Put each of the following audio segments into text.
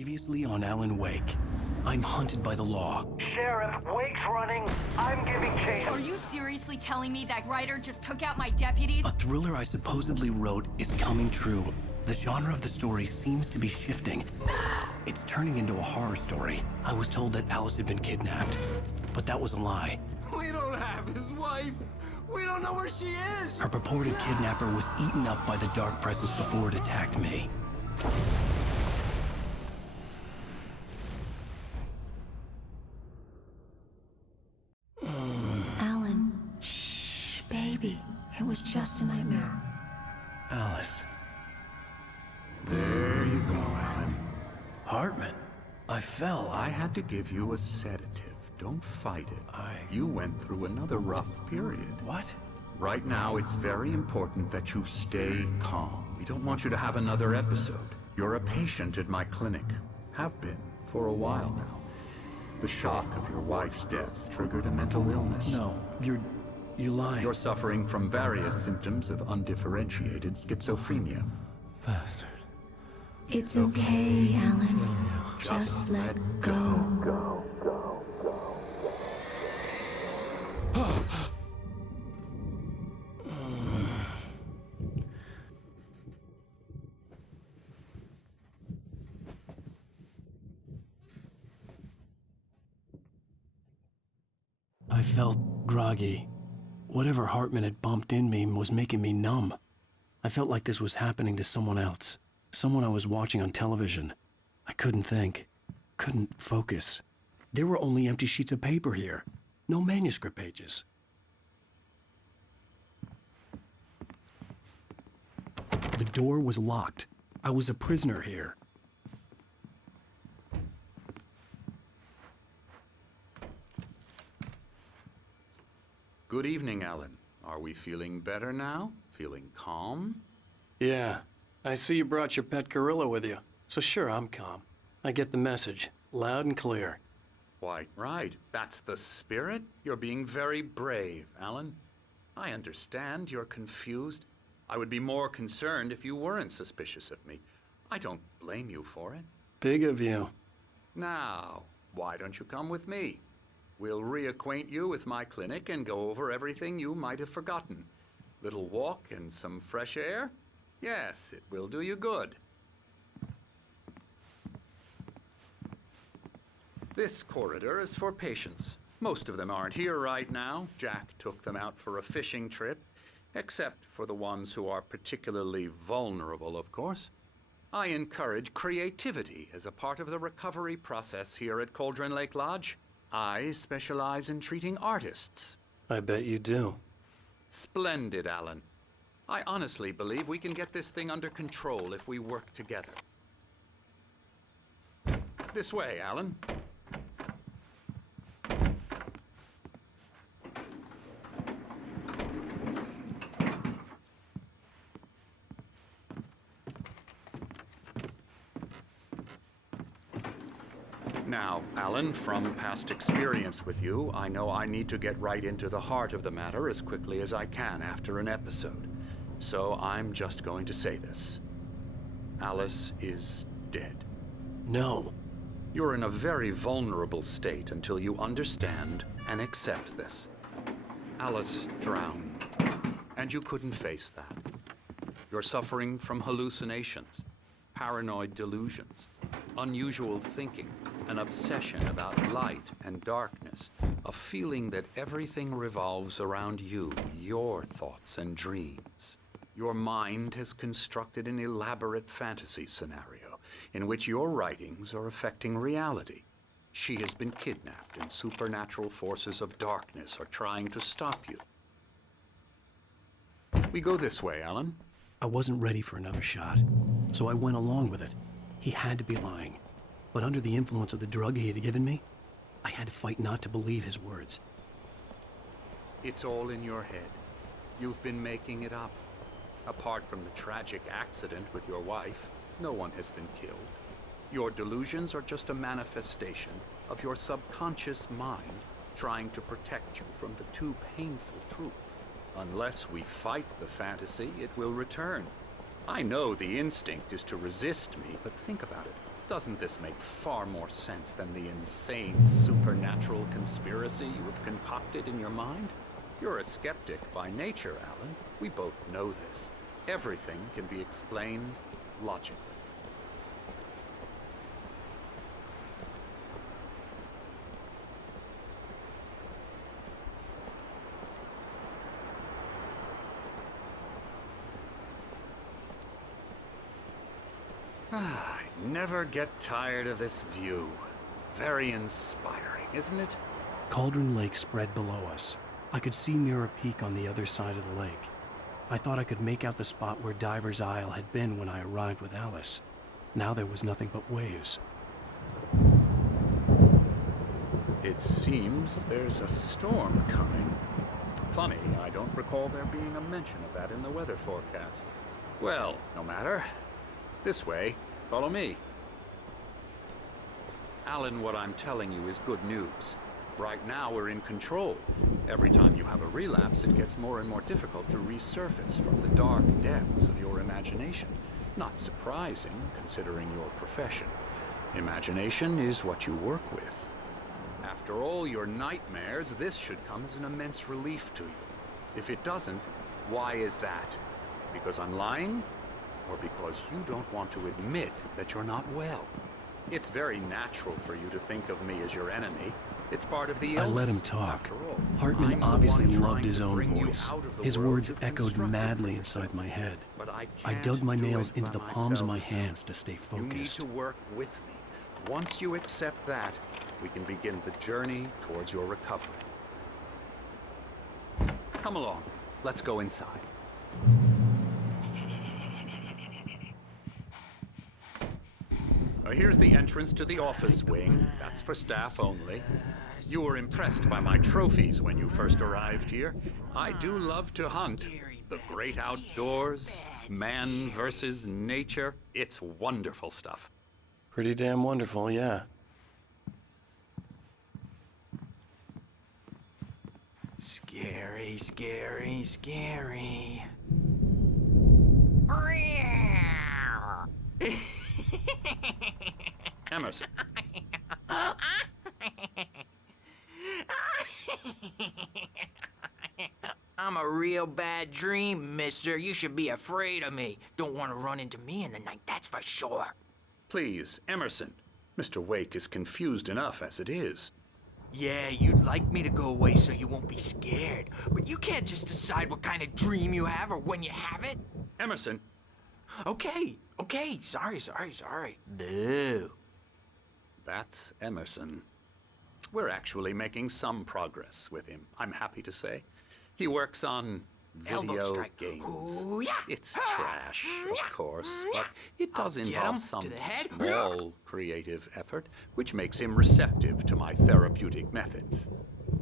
Previously on Alan Wake. I'm hunted by the law. Sheriff, Wake's running. I'm giving chase. Are you seriously telling me that writer just took out my deputies? A thriller I supposedly wrote is coming true. The genre of the story seems to be shifting. It's turning into a horror story. I was told that Alice had been kidnapped, but that was a lie. We don't have his wife. We don't know where she is. Her purported kidnapper was eaten up by the dark presence before it attacked me. Alan, shh, baby. It was just a nightmare. Alice. There you go, Alan. Hartman. I fell. I had to give you a sedative. Don't fight it. You went through another rough period. What? Right now, it's very important that you stay calm. We don't want you to have another episode. You're a patient at my clinic. Have been for a while now. The shock of your wife's death triggered a mental illness. No, you're lying. You're suffering from various symptoms of undifferentiated schizophrenia. Bastard. It's okay, Alan. Just let go. I felt groggy. Whatever Hartman had bumped in me was making me numb. I felt like this was happening to someone else. Someone I was watching on television. I couldn't think. Couldn't focus. There were only empty sheets of paper here. No manuscript pages. The door was locked. I was a prisoner here. Good evening, Alan. Are we feeling better now? Feeling calm? Yeah. I see you brought your pet gorilla with you. So sure, I'm calm. I get the message. Loud and clear. Quite right. That's the spirit. You're being very brave, Alan. I understand you're confused. I would be more concerned if you weren't suspicious of me. I don't blame you for it. Big of you. Now, why don't you come with me? We'll reacquaint you with my clinic and go over everything you might have forgotten. Little walk and some fresh air? Yes, it will do you good. This corridor is for patients. Most of them aren't here right now. Jack took them out for a fishing trip, except for the ones who are particularly vulnerable, of course. I encourage creativity as a part of the recovery process here at Cauldron Lake Lodge. I specialize in treating artists. I bet you do. Splendid, Alan. I honestly believe we can get this thing under control if we work together. This way, Alan. Now, Alan, from past experience with you, I know I need to get right into the heart of the matter as quickly as I can after an episode. So I'm just going to say this. Alice is dead. No. You're in a very vulnerable state until you understand and accept this. Alice drowned, and you couldn't face that. You're suffering from hallucinations, paranoid delusions, unusual thinking, an obsession about light and darkness, a feeling that everything revolves around you, your thoughts and dreams. Your mind has constructed an elaborate fantasy scenario in which your writings are affecting reality. She has been kidnapped and supernatural forces of darkness are trying to stop you. We go this way, Alan. I wasn't ready for another shot, so I went along with it. He had to be lying. But under the influence of the drug he had given me, I had to fight not to believe his words. It's all in your head. You've been making it up. Apart from the tragic accident with your wife, no one has been killed. Your delusions are just a manifestation of your subconscious mind trying to protect you from the too painful truth. Unless we fight the fantasy, it will return. I know the instinct is to resist me, but think about it. Doesn't this make far more sense than the insane supernatural conspiracy you have concocted in your mind? You're a skeptic by nature, Alan. We both know this. Everything can be explained logically. I never get tired of this view. Very inspiring, isn't it? Cauldron Lake spread below us. I could see Mirror Peak on the other side of the lake. I thought I could make out the spot where Diver's Isle had been when I arrived with Alice. Now there was nothing but waves. It seems there's a storm coming. Funny, I don't recall there being a mention of that in the weather forecast. Well, no matter. This way. Follow me. Alan, what I'm telling you is good news. Right now, we're in control. Every time you have a relapse, it gets more and more difficult to resurface from the dark depths of your imagination. Not surprising, considering your profession. Imagination is what you work with. After all your nightmares, this should come as an immense relief to you. If it doesn't, why is that? Because I'm lying? Or because you don't want to admit that you're not well? It's very natural for you to think of me as your enemy. It's part of the illness. I let him talk. After all, Hartman I'm the obviously one loved trying his to own bring you voice. out of the His world words you've echoed constructed madly for inside yourself. my head. But I I can't dug my do nails it into by the palms of my myself. hands to stay You need focused. to work with me. Once you accept that, we can begin the journey towards your recovery. Come along. Let's go inside. Here's the entrance to the office wing. That's for staff only. You were impressed by my trophies when you first arrived here. I do love to hunt. The great outdoors, man versus nature. It's wonderful stuff. Pretty damn wonderful, yeah. Scary, scary, scary. Emerson. I'm a real bad dream, mister. You should be afraid of me. Don't want to run into me in the night, that's for sure. Please, Emerson. Mr. Wake is confused enough as it is. Yeah, you'd like me to go away so you won't be scared. But you can't just decide what kind of dream you have or when you have it. Emerson. Okay. Sorry. Boo. That's Emerson. We're actually making some progress with him, I'm happy to say. He works on Elbow video strike. games. Ooh, yeah. It's trash, of course, but it does I'll get involve him some to the head. small creative effort, which makes him receptive to my therapeutic methods.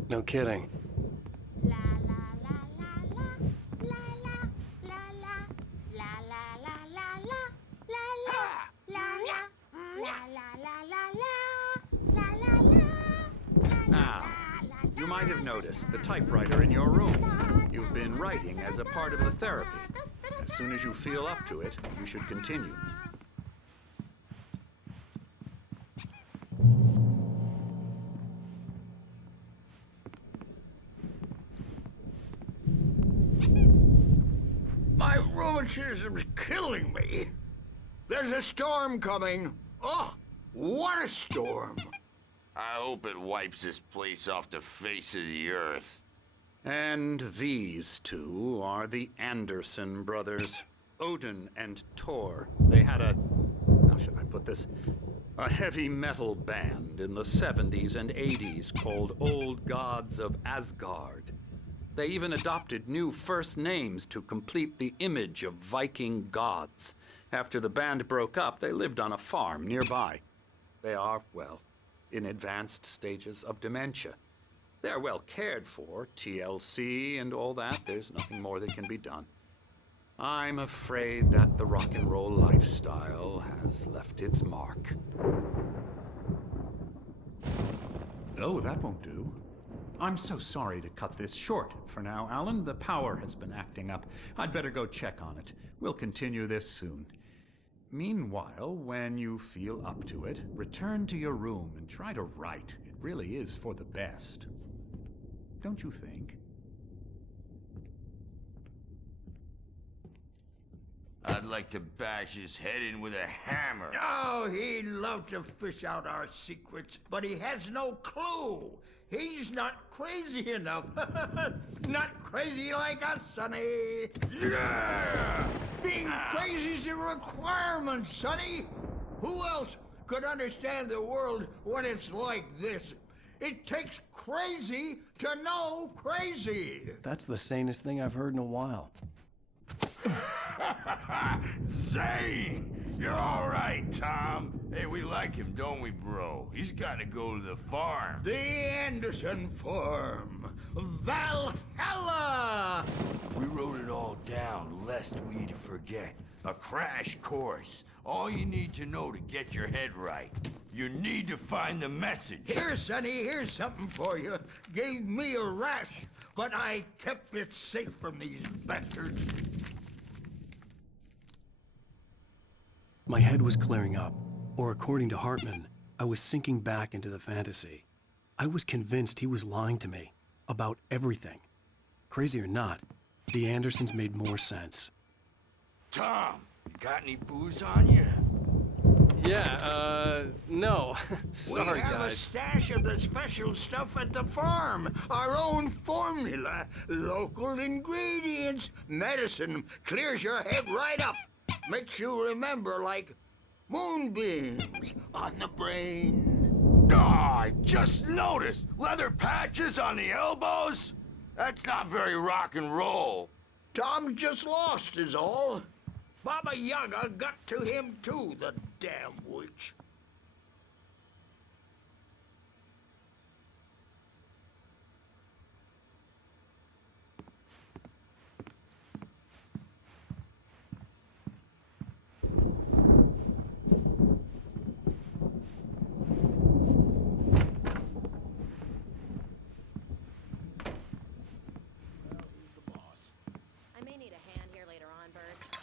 No kidding. Now, you might have noticed the typewriter in your room. You've been writing as a part of the therapy. As soon as you feel up to it, you should continue. My rheumatism's killing me. There's a storm coming. Oh, what a storm. I hope it wipes this place off the face of the earth. And these two are the Anderson brothers, Odin and Thor. They had a, how should I put this? A heavy metal band in the 70s and 80s called Old Gods of Asgard. They even adopted new first names to complete the image of Viking gods. After the band broke up, they lived on a farm nearby. They are, well, in advanced stages of dementia. They're well cared for, TLC and all that. There's nothing more that can be done. I'm afraid that the rock and roll lifestyle has left its mark. Oh, that won't do. I'm so sorry to cut this short for now, Alan. The power has been acting up. I'd better go check on it. We'll continue this soon. Meanwhile, when you feel up to it, return to your room and try to write. It really is for the best. Don't you think? I'd like to bash his head in with a hammer. Oh, he'd love to fish out our secrets, but he has no clue. He's not crazy enough. Not crazy like us, Sonny. Yeah! Being crazy's a requirement, Sonny. Who else could understand the world when it's like this? It takes crazy to know crazy. That's the sanest thing I've heard in a while. Zane! You're all right, Tom. Hey, we like him, don't we, bro? He's got to go to the farm. The Anderson Farm. Valhalla! We wrote it all down, lest we'd forget. A crash course. All you need to know to get your head right. You need to find the message. Here, Sonny, here's something for you. Gave me a rash, but I kept it safe from these bastards. My head was clearing up, or according to Hartman, I was sinking back into the fantasy. I was convinced he was lying to me about everything. Crazy or not, the Andersons made more sense. Tom, you got any booze on you? Yeah, no. Sorry, we have a stash of the special stuff at the farm. Our own formula. Local ingredients. Medicine clears your head right up. Makes you remember like moonbeams on the brain. Oh, I just noticed. Leather patches on the elbows? That's not very rock and roll. Tom just lost is all. Baba Yaga got to him too, the damn witch.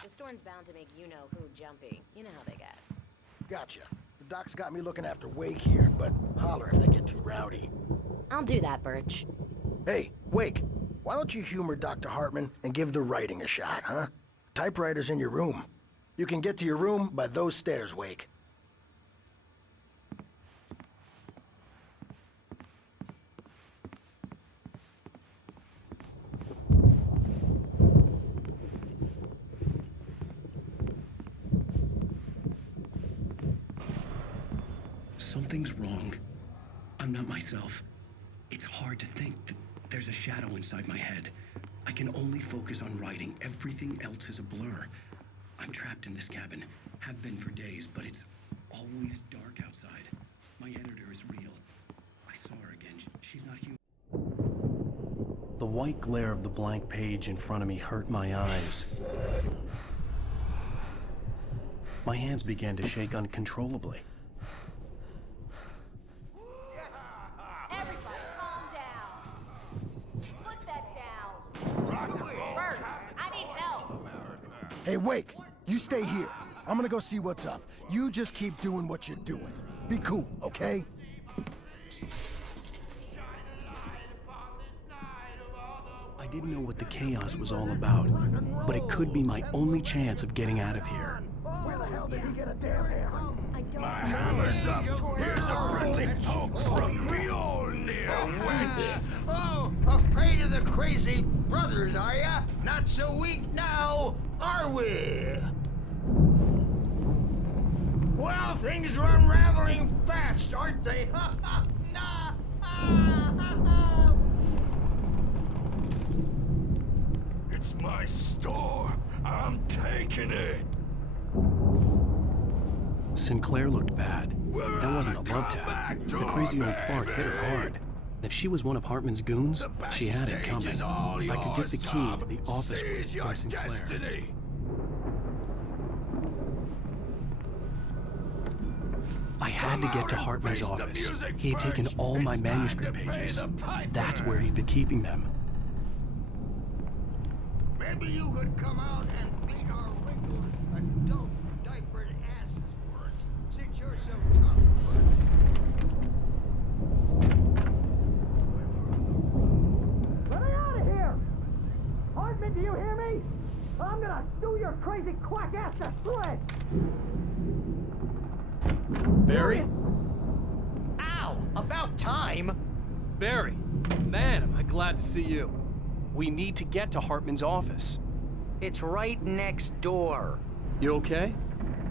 The storm's bound to make you-know-who jumpy. You know how they get. Gotcha. The doc's got me looking after Wake here, but holler if they get too rowdy. I'll do that, Birch. Hey, Wake, why don't you humor Dr. Hartman and give the writing a shot, huh? Typewriter's in your room. You can get to your room by those stairs, Wake. Something's wrong. I'm not myself. It's hard to think that there's a shadow inside my head. I can only focus on writing. Everything else is a blur. I'm trapped in this cabin. Have been for days, but it's always dark outside. My editor is real. I saw her again. She's not human. The white glare of the blank page in front of me hurt my eyes. My hands began to shake uncontrollably. Hey, Wake, you stay here. I'm gonna go see what's up. You just keep doing what you're doing. Be cool, okay? I didn't know what the chaos was all about, but it could be my only chance of getting out of here. Where the hell did he get a damn hammer? My hammer's up. Here's a friendly poke from Mjolnir, wench. Oh, afraid of the crazy brothers, are ya? Not so weak now, are we? Well, things are unraveling fast, aren't they? It's my storm. I'm taking it. Sinclair looked bad. That wasn't a love tap. The crazy old fart hit her hard. If she was one of Hartman's goons, she had it coming. I could get the key to the office from Sinclair. I had to get to Hartman's office. He had taken all my manuscript pages. That's where he'd been keeping them. Maybe you could come out and beat our wrinkled adult diapered crazy quack-ass to sled! Barry? Ow! About time! Barry, man, am I glad to see you. We need to get to Hartman's office. It's right next door. You okay?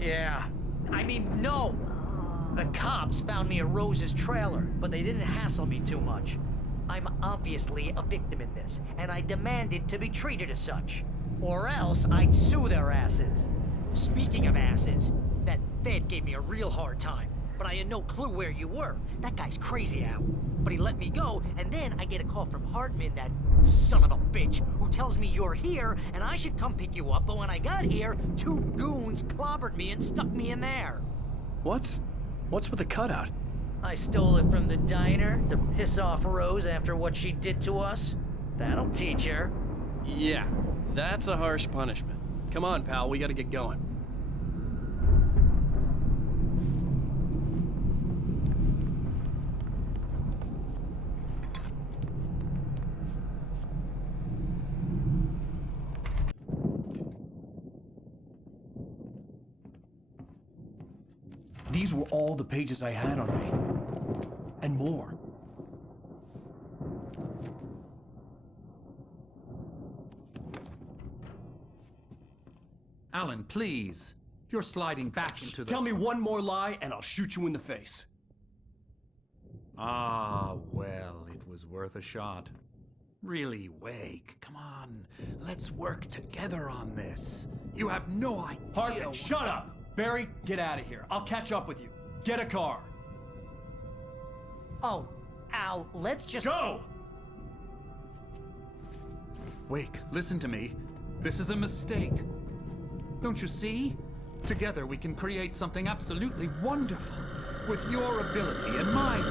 Yeah. I mean, no! The cops found me at Rose's trailer, but they didn't hassle me too much. I'm obviously a victim in this, and I demanded to be treated as such. Or else I'd sue their asses. Speaking of asses, that Fed gave me a real hard time, but I had no clue where you were. That guy's crazy, Al. But he let me go, and then I get a call from Hartman, that son of a bitch, who tells me you're here, and I should come pick you up, but when I got here, 2 goons clobbered me and stuck me in there. What's with the cutout? I stole it from the diner to piss off Rose after what she did to us. That'll teach her. Yeah, that's a harsh punishment. Come on, pal, we gotta get going. These were all the pages I had on me. And more. Alan, please. You're sliding back into the... Tell me one more lie and I'll shoot you in the face. Ah, well, it was worth a shot. Really, Wake, come on. Let's work together on this. You have no idea... Hartman, shut up! Barry, get out of here. I'll catch up with you. Get a car. Oh, Al, let's just... Go! Wake, listen to me. This is a mistake. Don't you see? Together we can create something absolutely wonderful. With your ability and mine.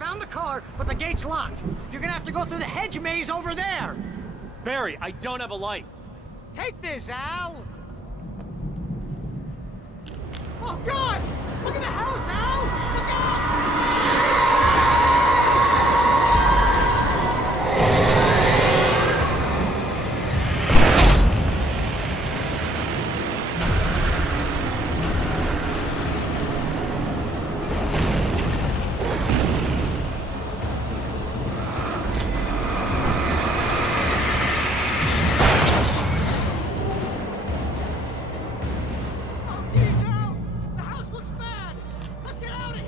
found the car, but the gate's locked. You're gonna have to go through the hedge maze over there. Barry, I don't have a light. Take this, Al. Oh, God! Look at the house, Al! Look out! Oh, geez, Al! The house looks bad! Let's get out of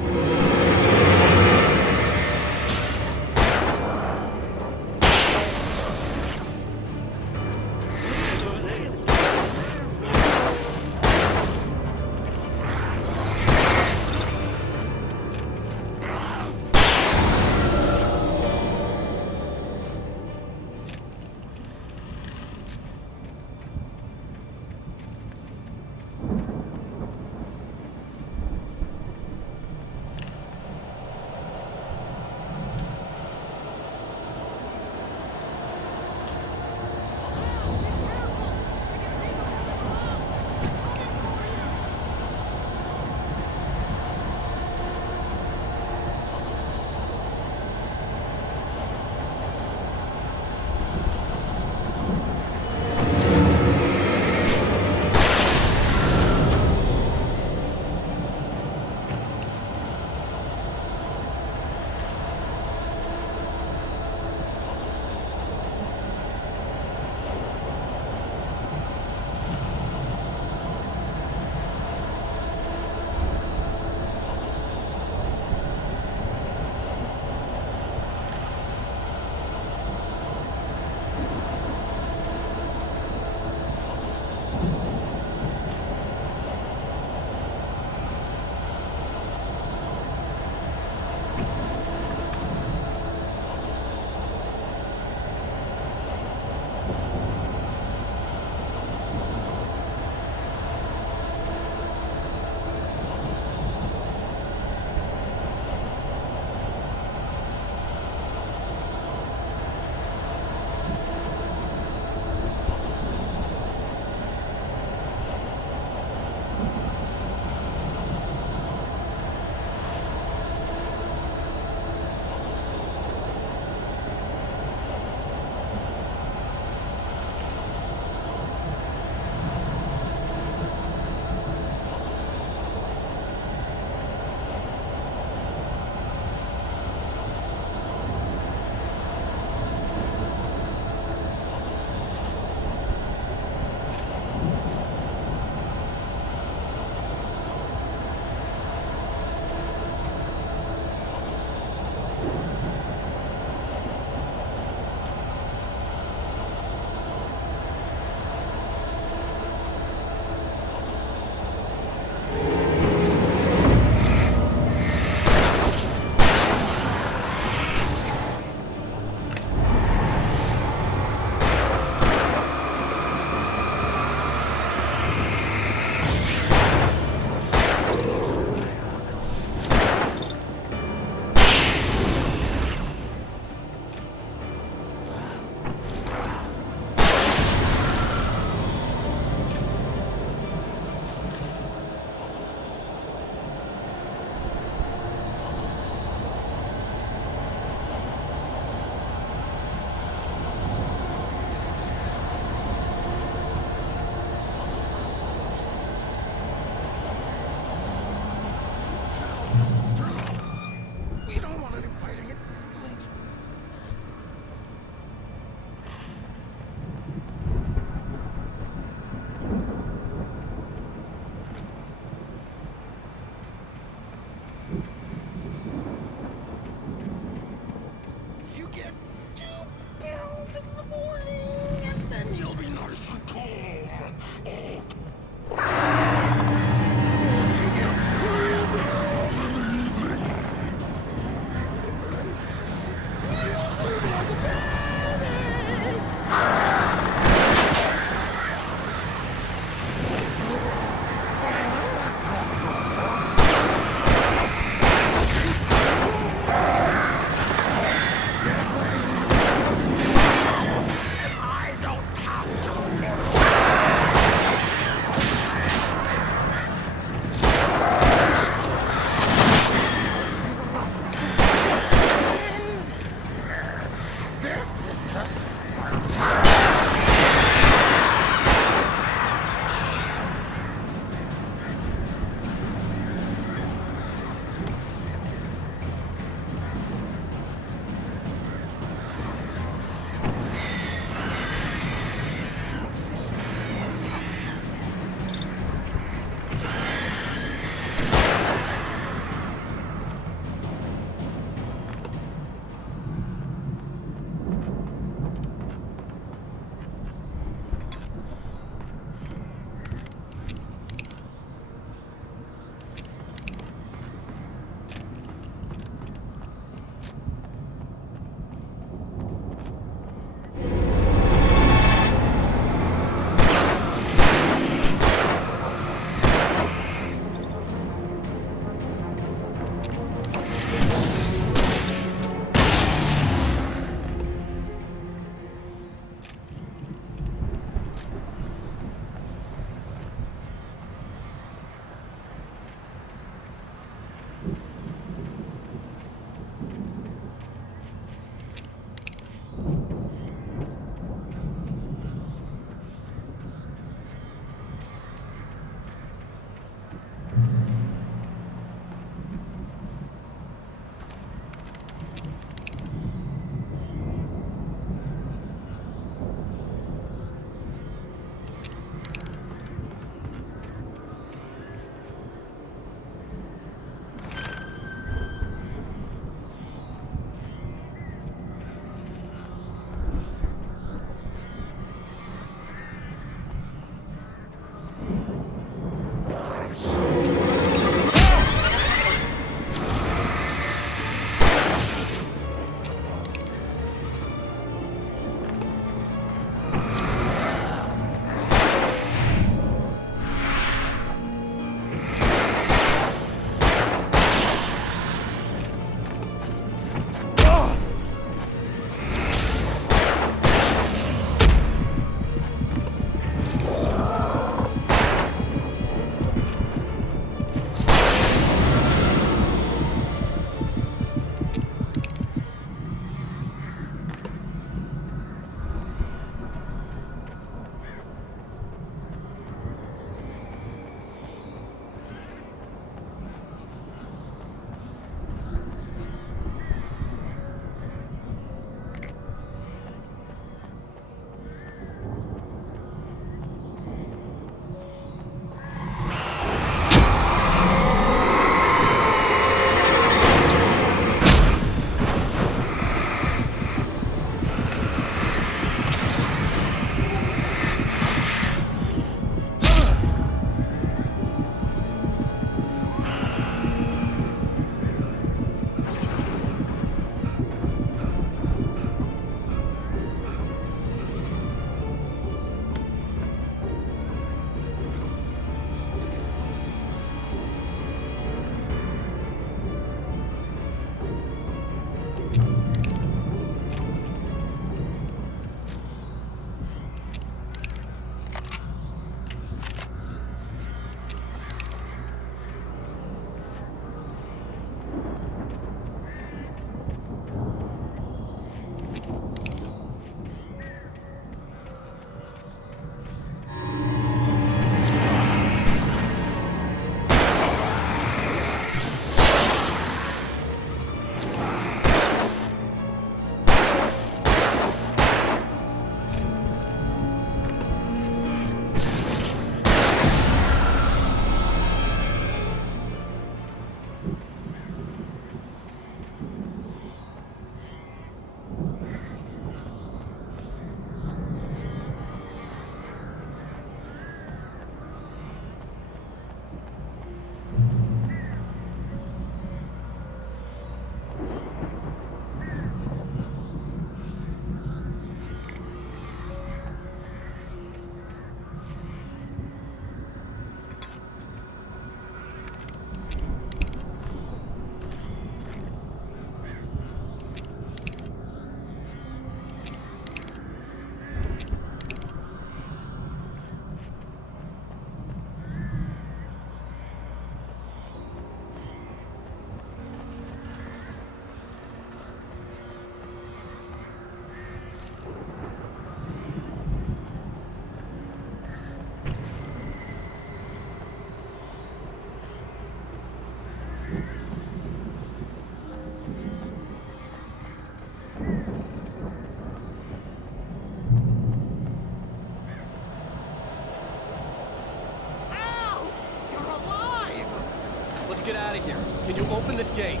this gate?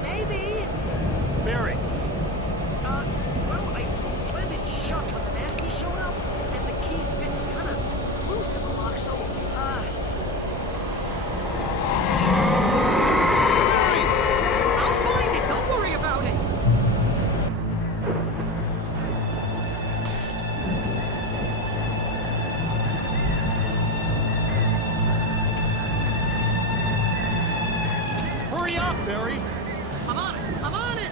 Maybe. Barry, Well, I slammed it shut when the nasty showed up, and the key fits kind of loose in the lock, so, Barry! I'll find it, don't worry about it! hurry up, Barry! I'm on it! I'm on it!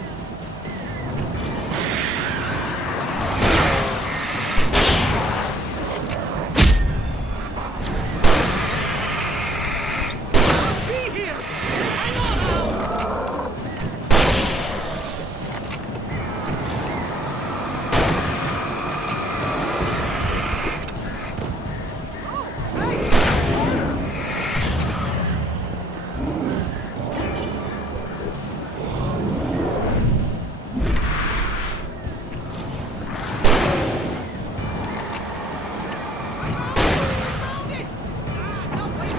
I'll be here! Just hang on, Al! Oh, hey! Found it! No, wait!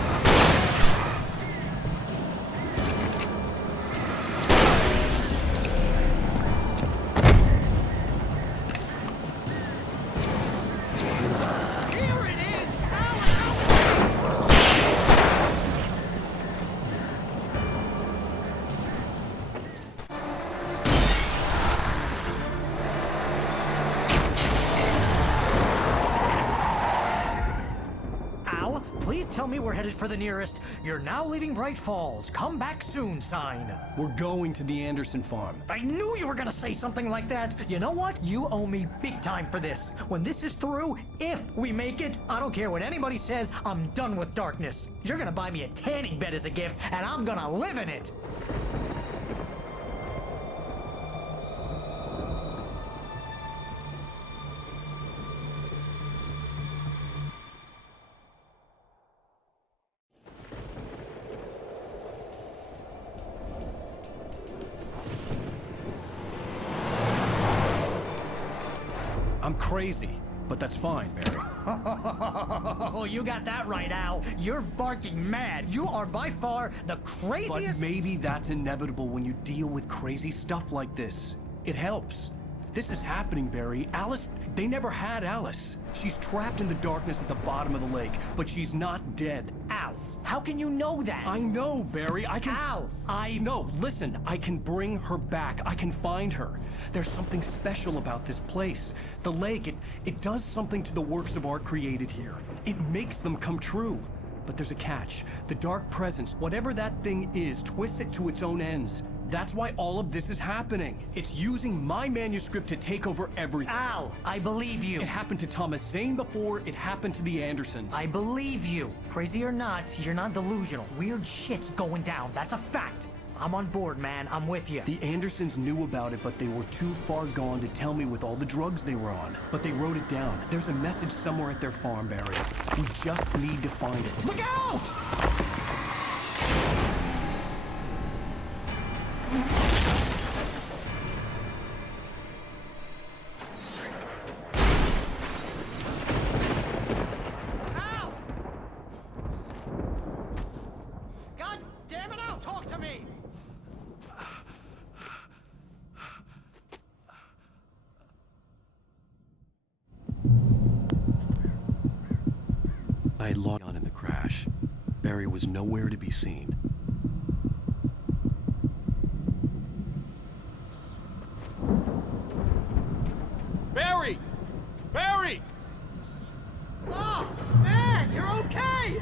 Here it is! Al, please tell me we're headed for the nearest "You're now leaving Bright Falls. Come back soon" sign. We're going to the Anderson farm. I knew you were gonna say something like that. You know what? You owe me big time for this. When this is through, if we make it, I don't care what anybody says, I'm done with darkness. You're gonna buy me a tanning bed as a gift, and I'm gonna live in it. I'm crazy, but that's fine, Barry. Oh, you got that right, Al. You're barking mad. You are by far the But craziest. maybe that's inevitable when you deal with crazy stuff like this. It helps. This is happening, Barry. Alice, they never had Alice. She's trapped in the darkness at the bottom of the lake, but she's not dead. Al, how can you know that? I know, Barry. I can... Al, No, listen. I can bring her back. I can find her. There's something special about this place. The lake, it does something to the works of art created here. It makes them come true. But there's a catch. The dark presence, whatever that thing is, twists it to its own ends. That's why all of this is happening. It's using my manuscript to take over everything. Al, I believe you. It happened to Thomas Zane before, it happened to the Andersons. I believe you. Crazy or not, you're not delusional. Weird shit's going down. That's a fact. I'm on board, man. I'm with you. The Andersons knew about it, but they were too far gone to tell me with all the drugs they were on. But they wrote it down. There's a message somewhere at their farm, Barry. We just need to find it. Look out! Al! God damn it, Al, talk to me! I had logged on in the crash. Barry was nowhere to be seen. Barry! Barry! Oh, man, you're okay!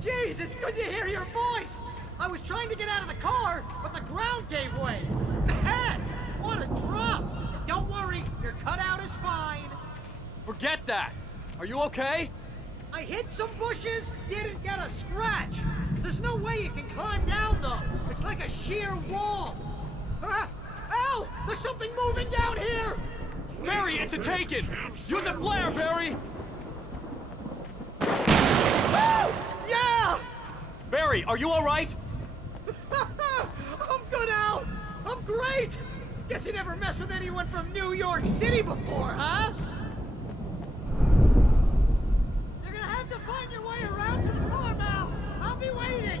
Jeez, it's good to hear your voice! I was trying to get out of the car, but the ground gave way! Man, what a drop! Don't worry, your cutout is fine. Forget that! Are you okay? I hit some bushes, didn't get a scratch. There's no way you can climb down, though. It's like a sheer wall. Ah, Al, there's something moving down here! Barry, it's a taken! Use a flare, Barry! Oh, yeah! Barry, are you alright? I'm good, Al. I'm great. Guess you never messed with anyone from New York City before, huh? You're gonna have to find your way around to the farm, Al. I'll be waiting.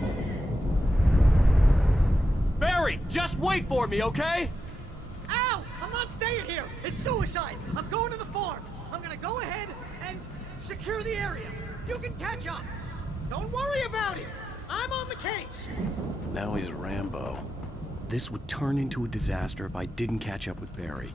Barry, just wait for me, okay? Al! I'm not staying here! It's suicide! I'm going to the farm! I'm gonna go ahead and secure the area. You can catch up. Don't worry about it. I'm on the case. Now he's Rambo. This would turn into a disaster if I didn't catch up with Barry.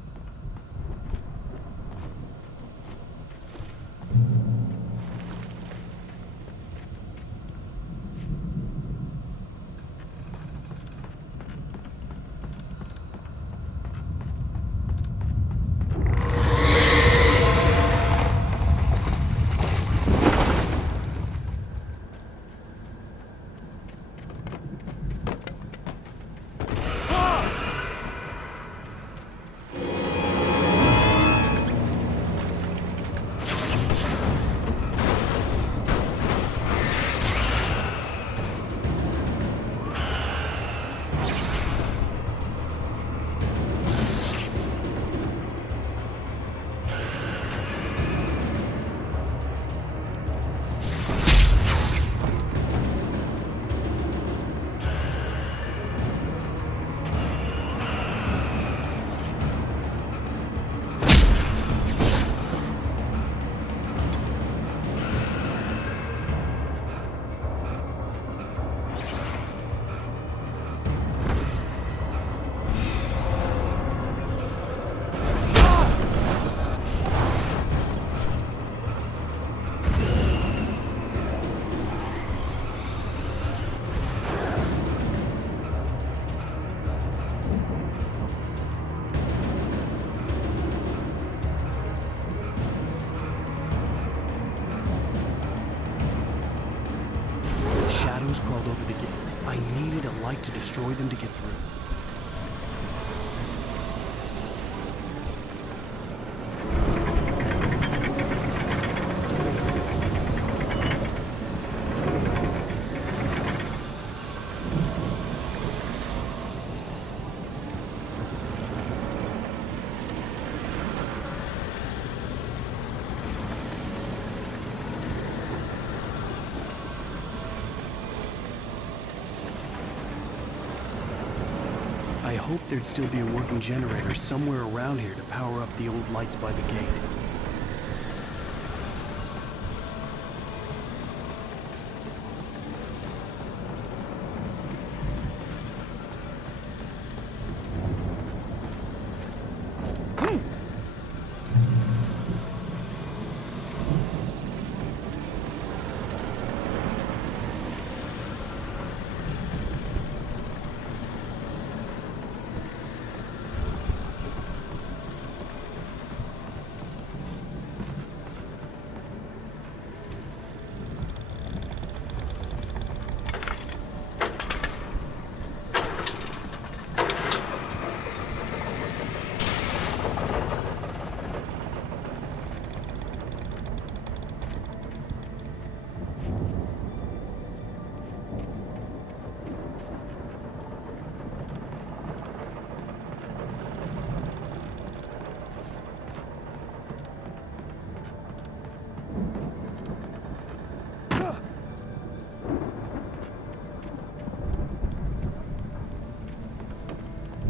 Shadows crawled over the gate. I needed a light to destroy them to get through. I hoped there'd still be a working generator somewhere around here to power up the old lights by the gate.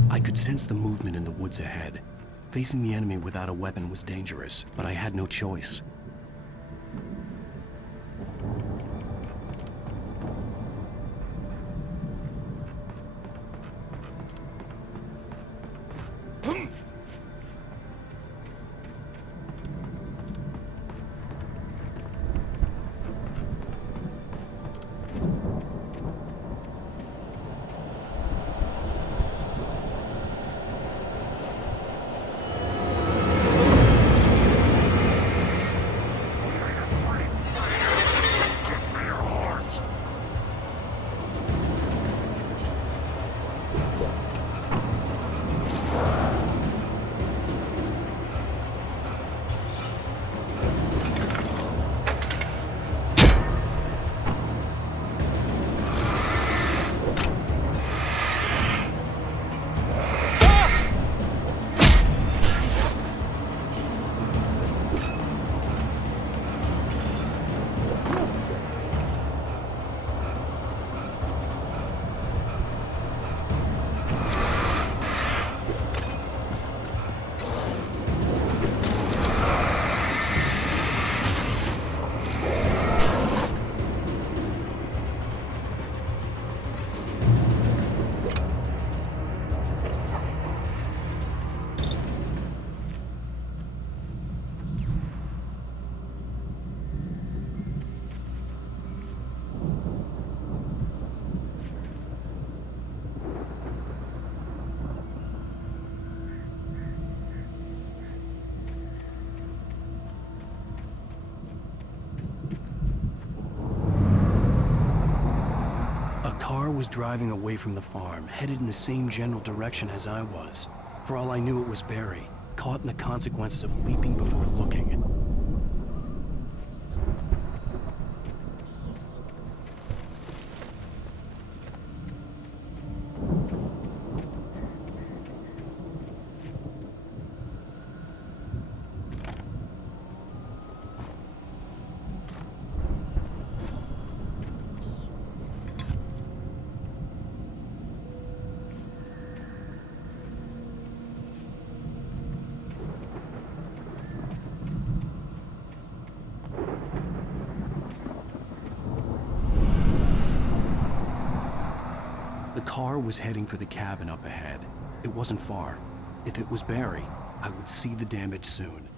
I could sense the movement in the woods ahead. Facing the enemy without a weapon was dangerous, but I had no choice. car was driving away from the farm, headed in the same general direction as I was. For all I knew, it was Barry, caught in the consequences of leaping before looking. The car was heading for the cabin up ahead. It wasn't far. If it was Barry, I would see the damage soon.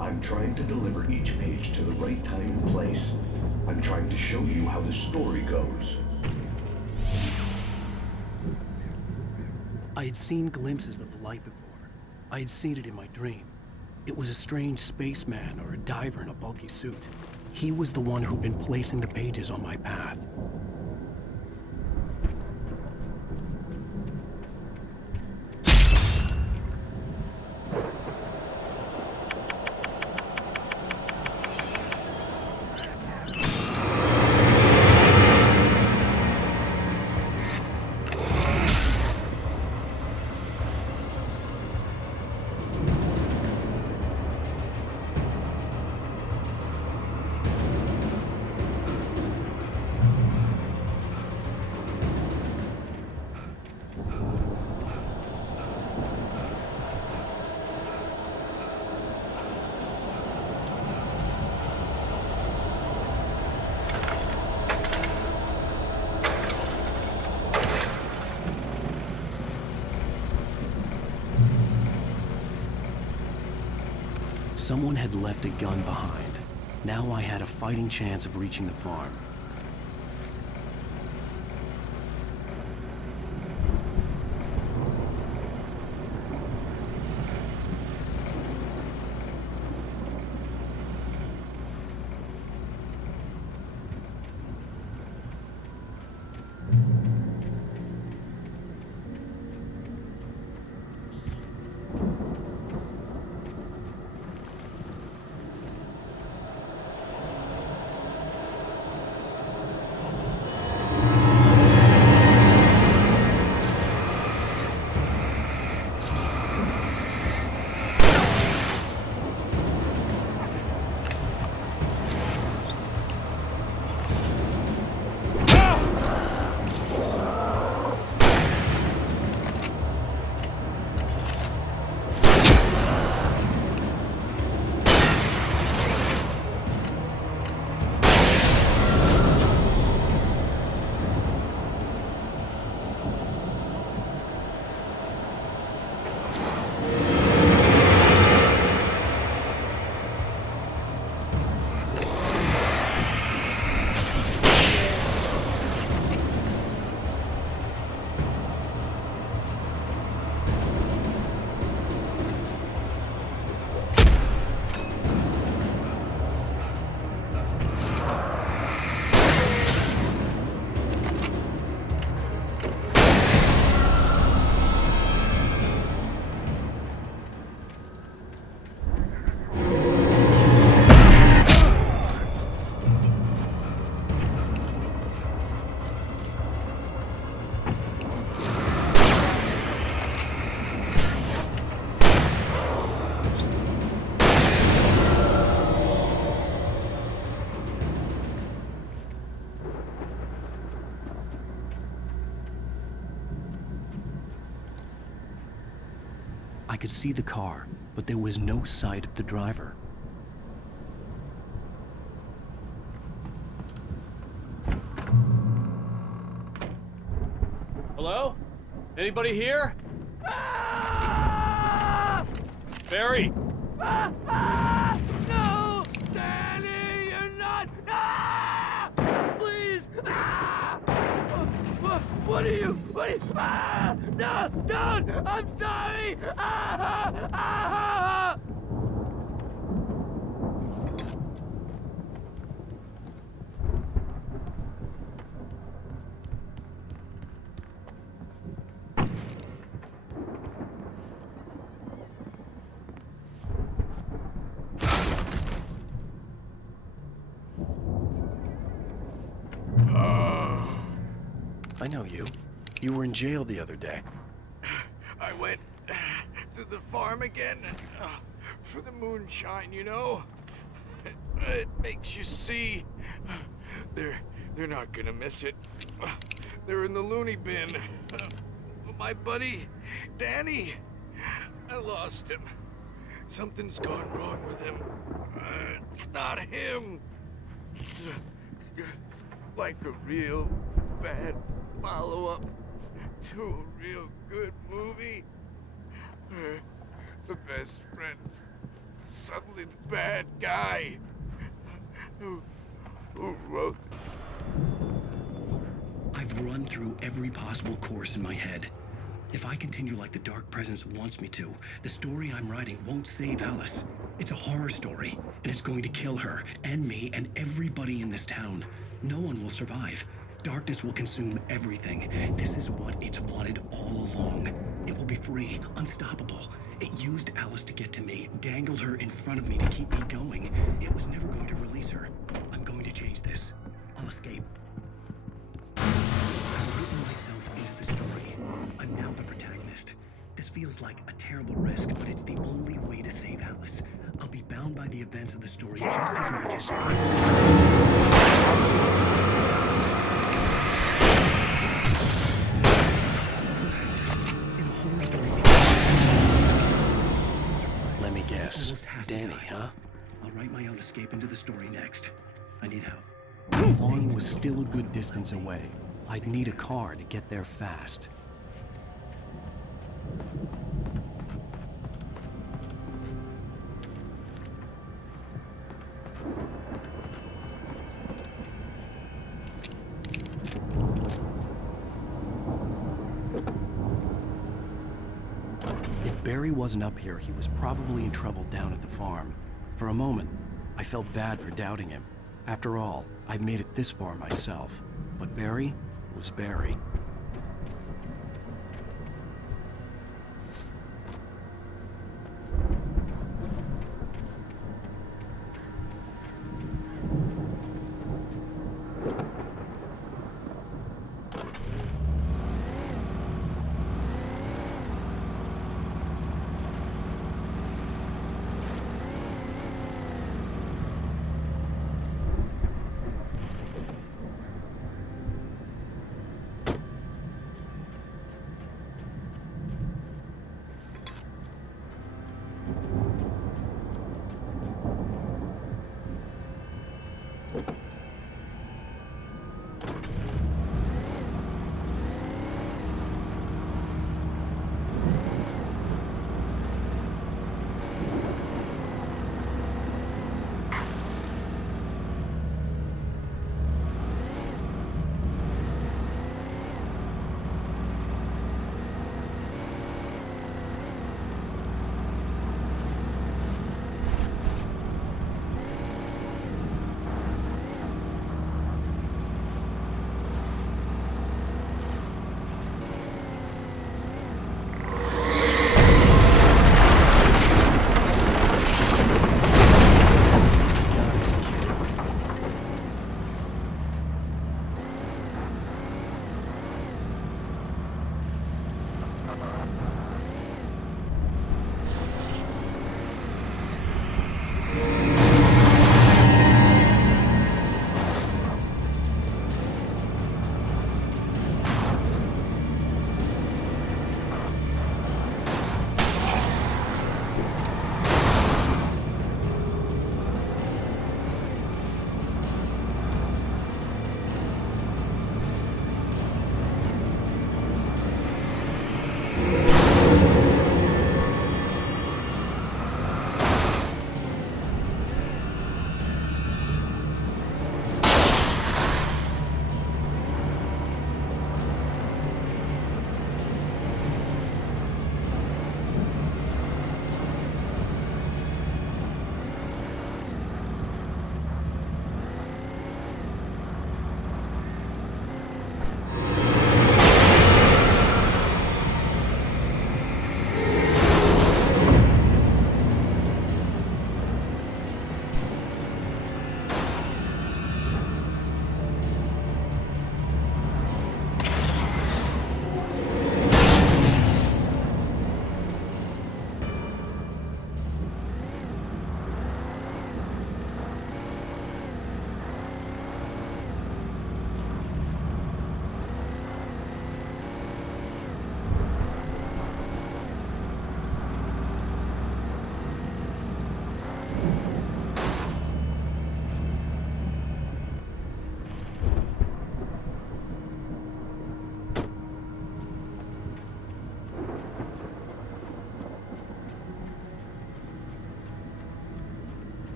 I'm trying to deliver each page to the right time and place. I'm trying to show you how the story goes. I had seen glimpses of the light before. I had seen it in my dream. It was a strange spaceman or a diver in a bulky suit. He was the one who'd been placing the pages on my path. Someone had left a gun behind. Now I had a fighting chance of reaching the farm. I could see the car, but there was no sight of the driver. Hello? Anybody here? Barry! No! Danny, you're not! Ah! Please! Ah! What are you? Ah! No! Don't! I'm sorry! Ah! Ah! I know you. You were in jail the other day. I went to the farm again for the moonshine, you know? It makes you see. They're not gonna miss it. They're in the loony bin. My buddy, Danny, I lost him. Something's gone wrong with him. It's not him. Like a real bad follow-up to a real good movie. The best friend's suddenly the bad guy. Who wrote I've run through every possible course in my head. If I continue like the Dark Presence wants me to, the story I'm writing won't save Alice. It's a horror story, and it's going to kill her, and me, and everybody in this town. No one will survive. Darkness will consume everything. This is what it's wanted all along. It will be free, unstoppable. It used Alice to get to me, dangled her in front of me to keep me going. It was never going to release her. I'm going to change this. I'll escape. I've written myself into the story. I'm now the protagonist. This feels like a terrible risk, but it's the only way to save Alice. I'll be bound by the events of the story just as much as... Let me guess. Danny, huh? I'll write my own escape into the story next. I need help. The farm was still a good distance away. I'd need a car to get there fast. If Barry wasn't up here, he was probably in trouble down at the farm. For a moment, I felt bad for doubting him. After all, I'd made it this far myself. But Barry was Barry.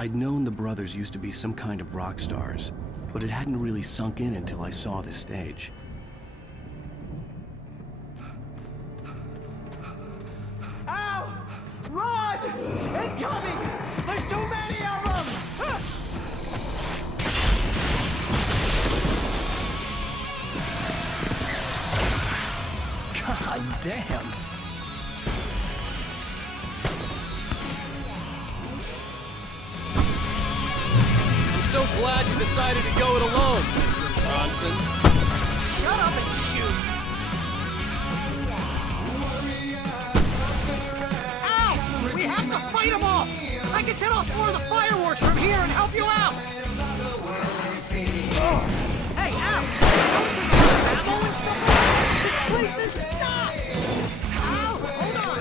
I'd known the brothers used to be some kind of rock stars, but it hadn't really sunk in until I saw this stage. Al! Run! Incoming! There's too many of them! God damn! I'm so glad you decided to go it alone, Mr. Bronson. Shut up and shoot! Ow! We have to fight them off! I can set off more of the fireworks from here and help you out! Hey, Al! Notice there's ammo and stuff like that? This place is stocked! Al, hold on!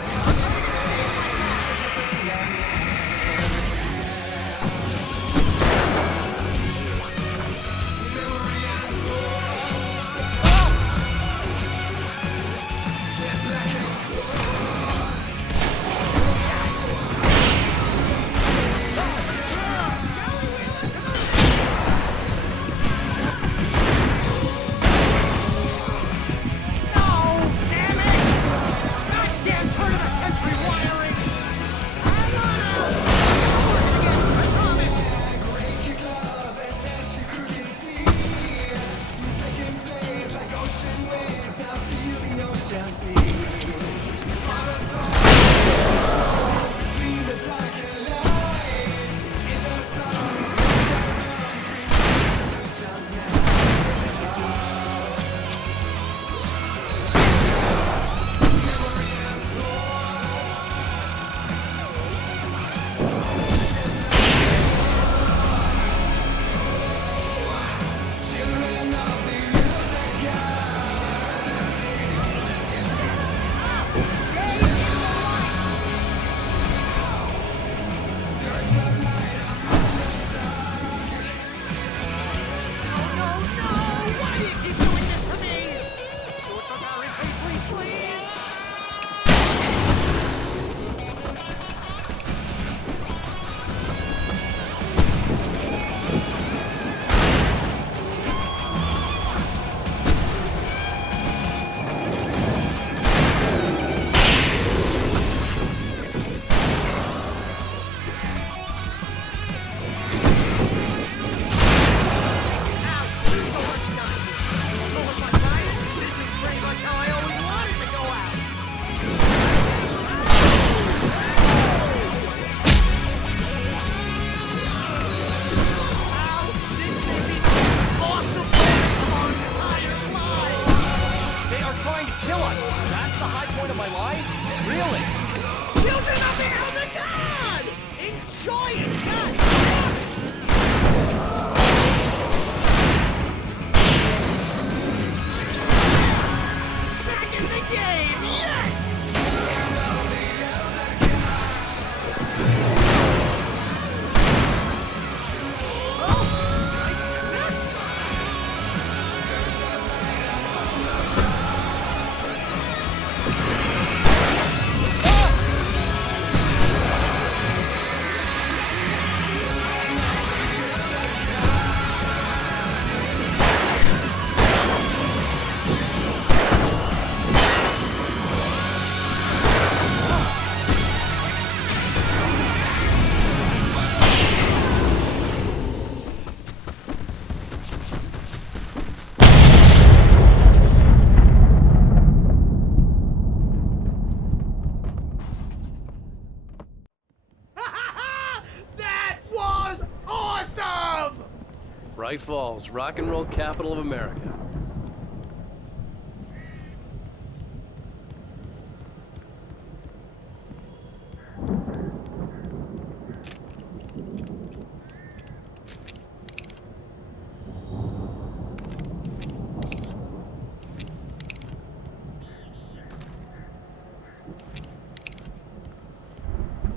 Bright Falls, rock and roll capital of America.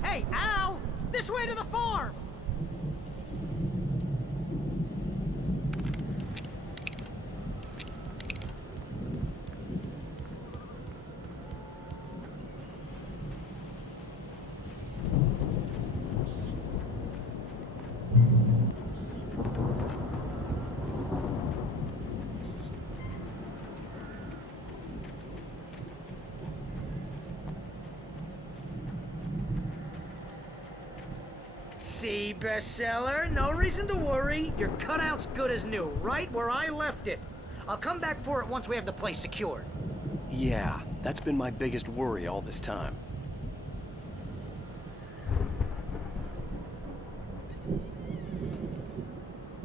Hey, Al! This way to the farm! see, bestseller. No reason to worry. Your cutout's good as new, right where I left it. I'll come back for it once we have the place secured. Yeah, that's been my biggest worry all this time.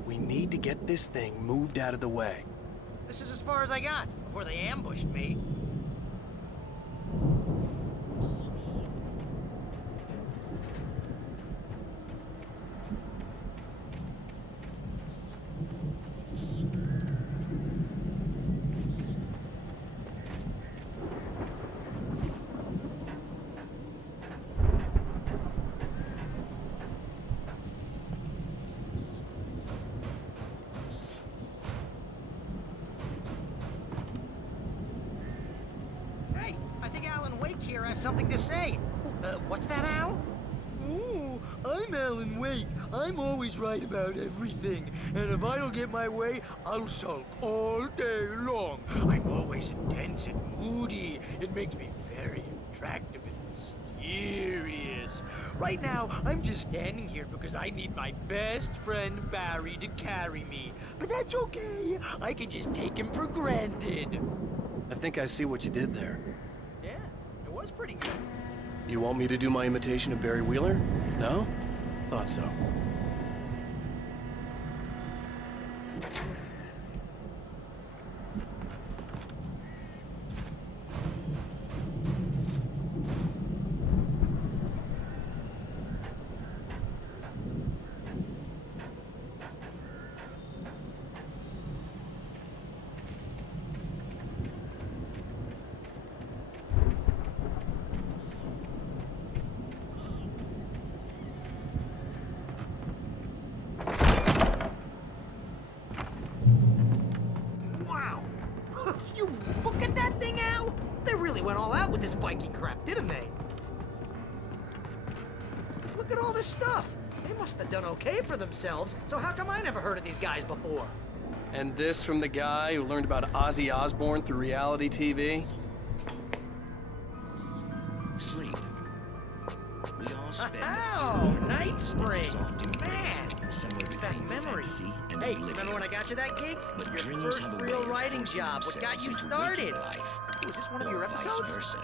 We need to get this thing moved out of the way. This is as far as I got before they ambushed me. Here has something to say. What's that, Al? Ooh, I'm Alan Wake. I'm always right about everything. And if I don't get my way, I'll sulk all day long. I'm always intense and moody. It makes me very attractive and mysterious. Right now, I'm just standing here because I need my best friend Barry to carry me. But that's okay. I can just take him for granted. I think I see what you did there. It was pretty good. You want me to do my imitation of Barry Wheeler? No? Thought so. You look at that thing, Al! They really went all out with this Viking crap, didn't they? Look at all this stuff. They must have done okay for themselves, so how come I never heard of these guys before? And this from the guy who learned about Ozzy Osbourne through reality TV? Sleep. We all spend Night Springs! Man! That memory. Hey, remember when I got you that gig? Your first real writing job. What got you started? Was this one of your episodes?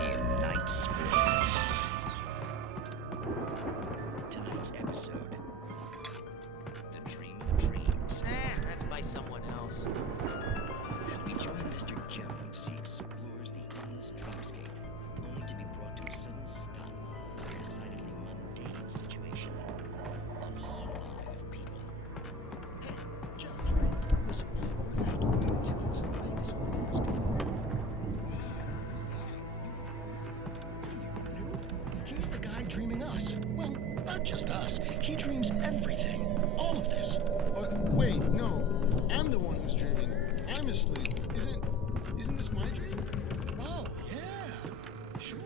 In Night Springs. Tonight's episode. The Dream of Dreams. That's by someone else. We join Mr. Jones as he explores the endless dreamscape, only to be brought to a sudden stop in a decidedly mundane situation. A long line of people. Hey, Jones, right? Listen, we're gonna have to wait until his latest orders come around. You knew? He's the guy dreaming us. Well, not just us. He dreams everything. All of this. Wait, no. I'm the one who's dreaming. I'm asleep. Isn't this my dream? Oh, yeah. Sure.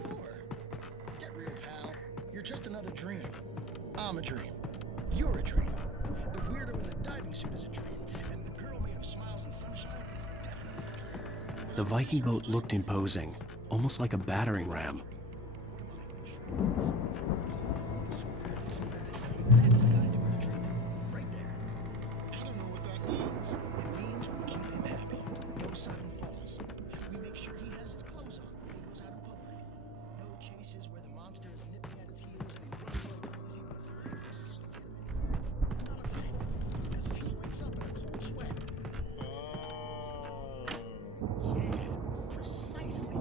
Get real, pal. You're just another dream. I'm a dream. You're a dream. The weirdo in the diving suit is a dream. And the girl made of smiles and sunshine is definitely a dream. The Viking boat looked imposing, almost like a battering ram. That's the guy doing the dreaming. Right there. I don't know what that means. It means we keep him happy. No sudden falls. We make sure he has his clothes on when he goes out in public. No chases where the monster is nipping at his heels and he runs so easy but his legs don't seem to get him anywhere. None of that. Because if he wakes up in a cold sweat. Yeah, precisely.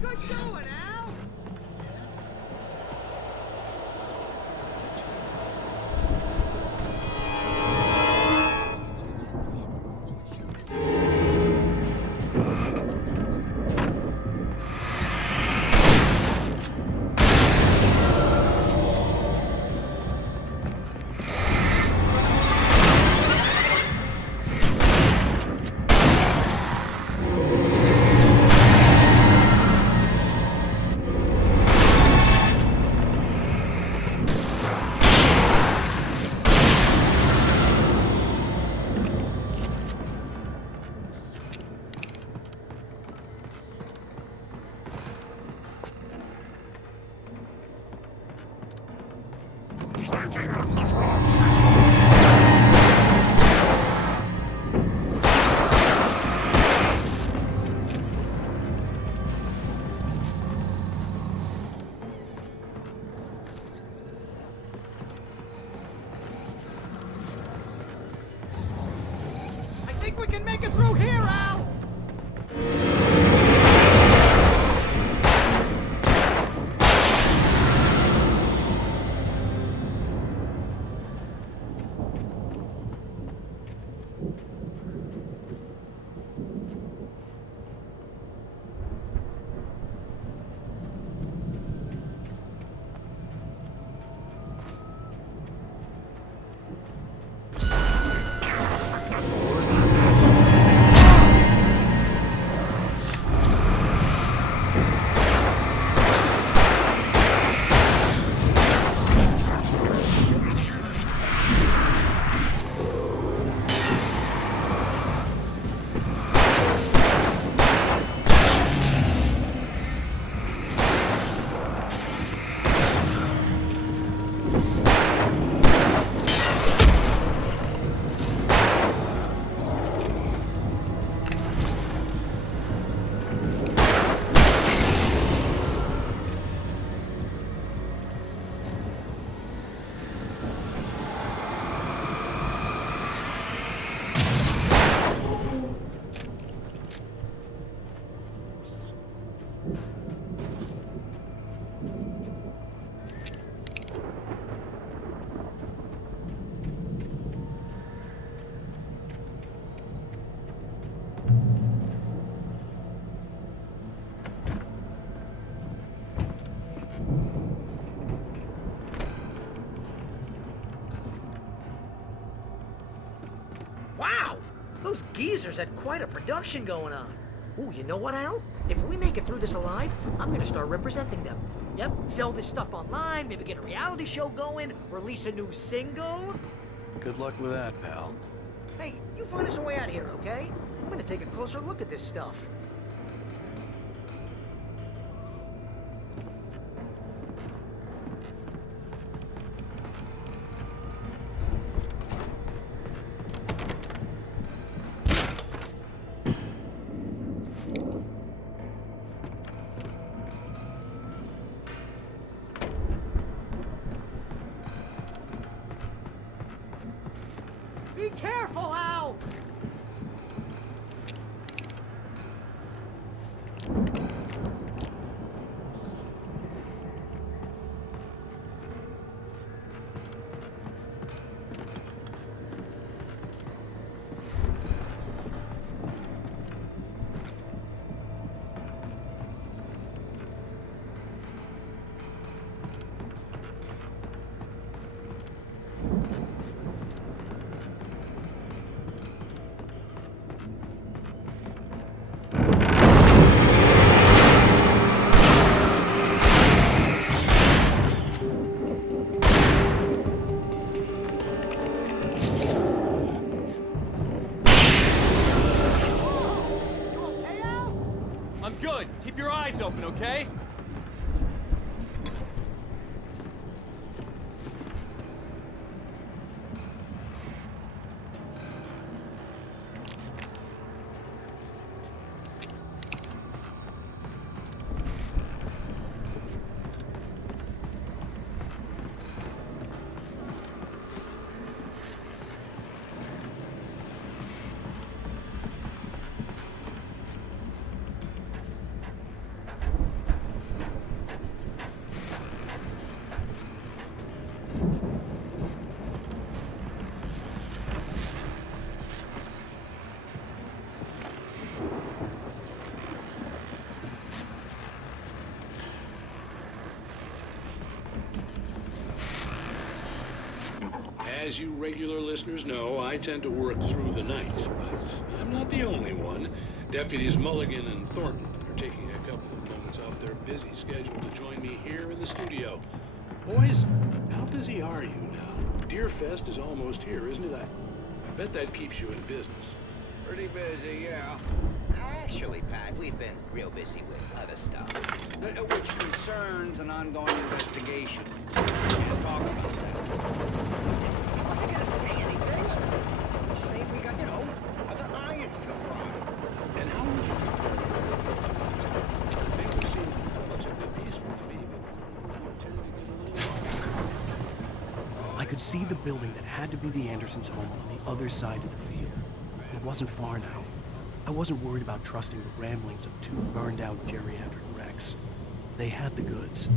Good going, Al! I think we can make it through here, Al! Wow! Those geezers had quite a production going on. Ooh, you know what, Al? If we make it through this alive, I'm gonna start representing them. Yep, sell this stuff online, maybe get a reality show going, release a new single. Good luck with that, pal. Hey, you find us a way out of here, okay? I'm gonna take a closer look at this stuff. Be careful, Al! I'm good. Keep your eyes open, okay? As you regular listeners know, I tend to work through the night, but I'm not the only one. Deputies Mulligan and Thornton are taking a couple of moments off their busy schedule to join me here in the studio. Boys, how busy are you now? Deerfest is almost here, isn't it? I bet that keeps you in business. Pretty busy, yeah. Actually, Pat, we've been real busy with other stuff, which concerns an ongoing investigation. talk about that. I didn't say anything. Just saying we got, other irons to fry. And how would you make it seem relatively peaceful to me, but you tend to get a little wild. I could see the building that had to be the Andersons' home on the other side of the field. It wasn't far now. I wasn't worried about trusting the ramblings of two burned-out geriatric wrecks. They had the goods.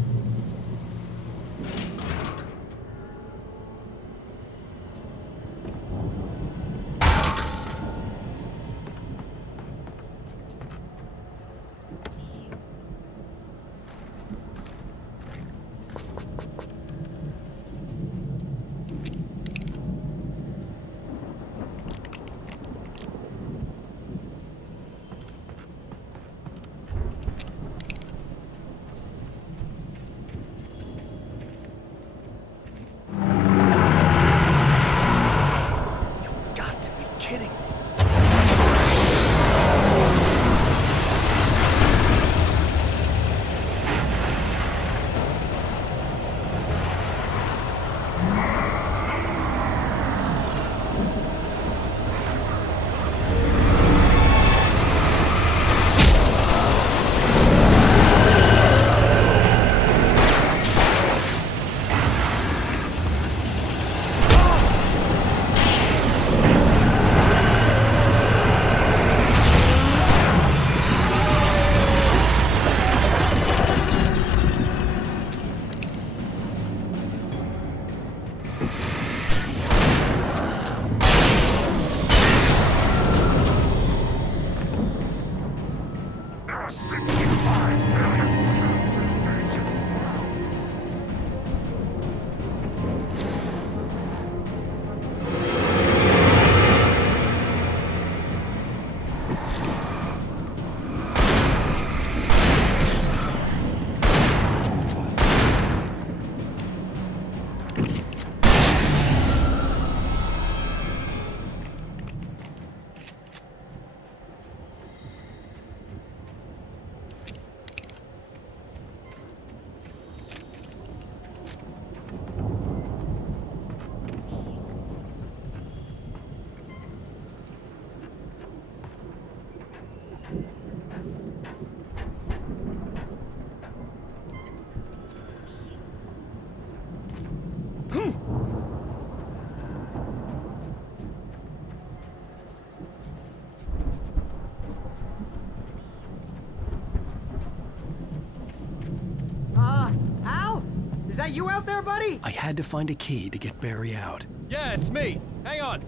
Is that you out there, buddy? I had to find a key to get Barry out. Yeah, it's me. Hang on.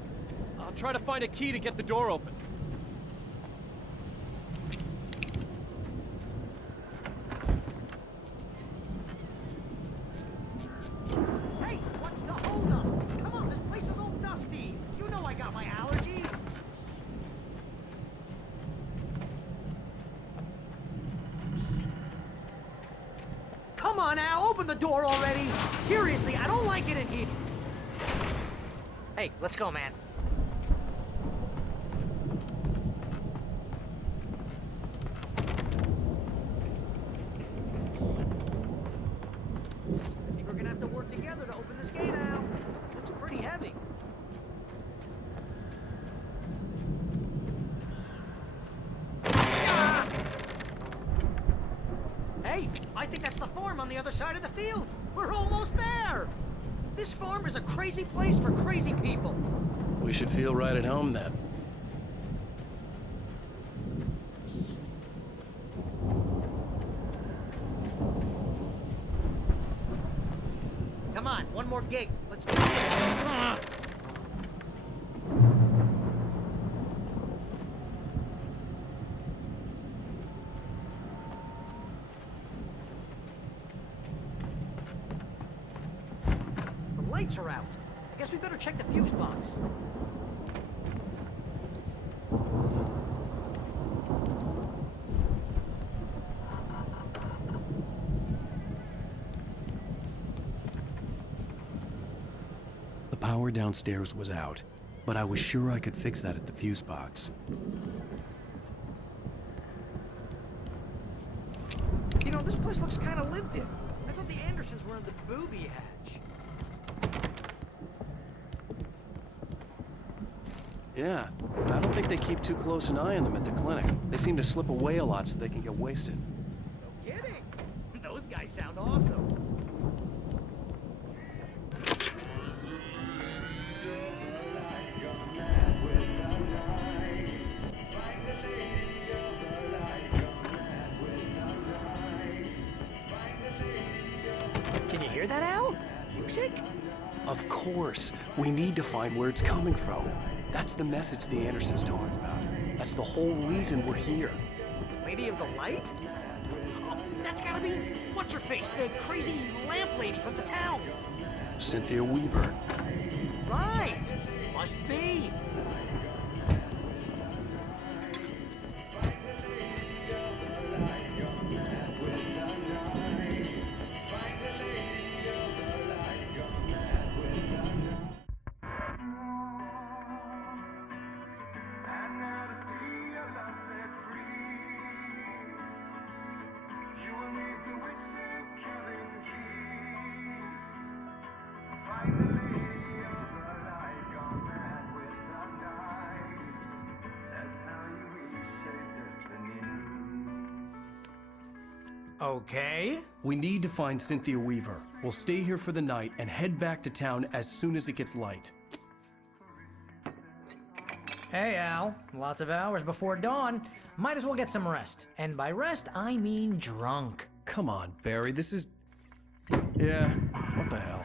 I'll try to find a key to get the door open. Hey, what's the holdup? Come on, this place is all dusty. You know I got my allergies. Come on, Al, open the door already. Seriously, I don't like it in here. Hey, let's go, man. I think we're gonna have to work together to open this gate, Al. Looks pretty heavy. Ah! Hey, I think that's the farm on the other side of the field. We're almost there. This farm is a crazy place for crazy people. We should feel right at home then. Come on, one more gate. Let's do this. The lights are out. I guess we better check the fuse box. The power downstairs was out, but I was sure I could fix that at the fuse box. You know, this place looks kind of lived in. I thought the Andersons were in the booby hatch. Yeah, I don't think they keep too close an eye on them at the clinic. They seem to slip away a lot so they can get wasted. No kidding. Those guys sound awesome. Can you hear that, Al? Music? Of course. We need to find where it's coming from. That's the message the Andersons talked about. That's the whole reason we're here. Lady of the Light? Oh, that's gotta be... What's-her-face? The crazy lamp lady from the town. Cynthia Weaver. Right. Must be. Okay. We need to find Cynthia Weaver. We'll stay here for the night and head back to town as soon as it gets light. Hey, Al. Lots of hours before dawn. Might as well get some rest. And by rest, I mean drunk. Come on, Barry, this is... Yeah, what the hell?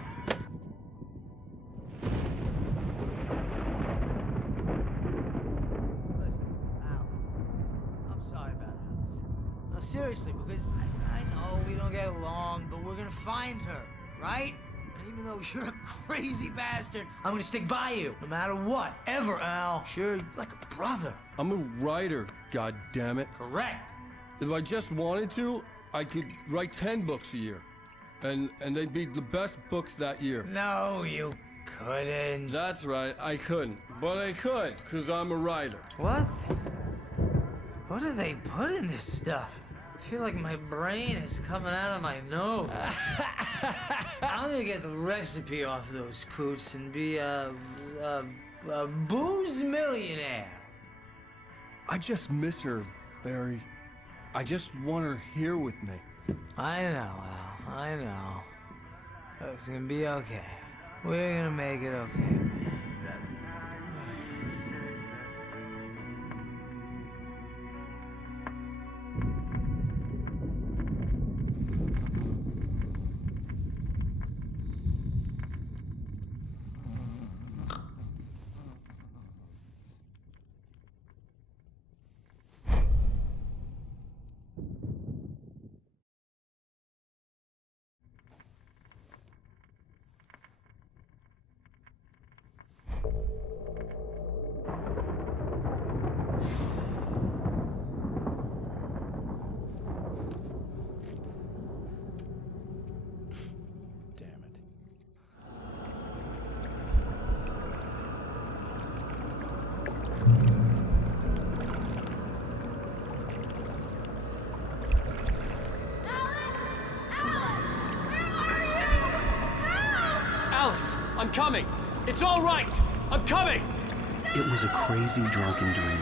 Seriously, because I know we don't get along, but we're gonna find her, right? And even though you're a crazy bastard, I'm gonna stick by you, no matter what, ever, Al. Sure, like a brother. I'm a writer, goddammit. Correct. If I just wanted to, I could write 10 books a year. And they'd be the best books that year. No, you couldn't. That's right, I couldn't. But I could, because I'm a writer. What? What do they put in this stuff? I feel like my brain is coming out of my nose. I'm gonna get the recipe off those coots and be a booze millionaire. I just miss her, Barry. I just want her here with me. I know, Al. I know. It's gonna be okay. We're gonna make it okay. Alice, I'm coming. It's all right. I'm coming. It was a crazy drunken dream,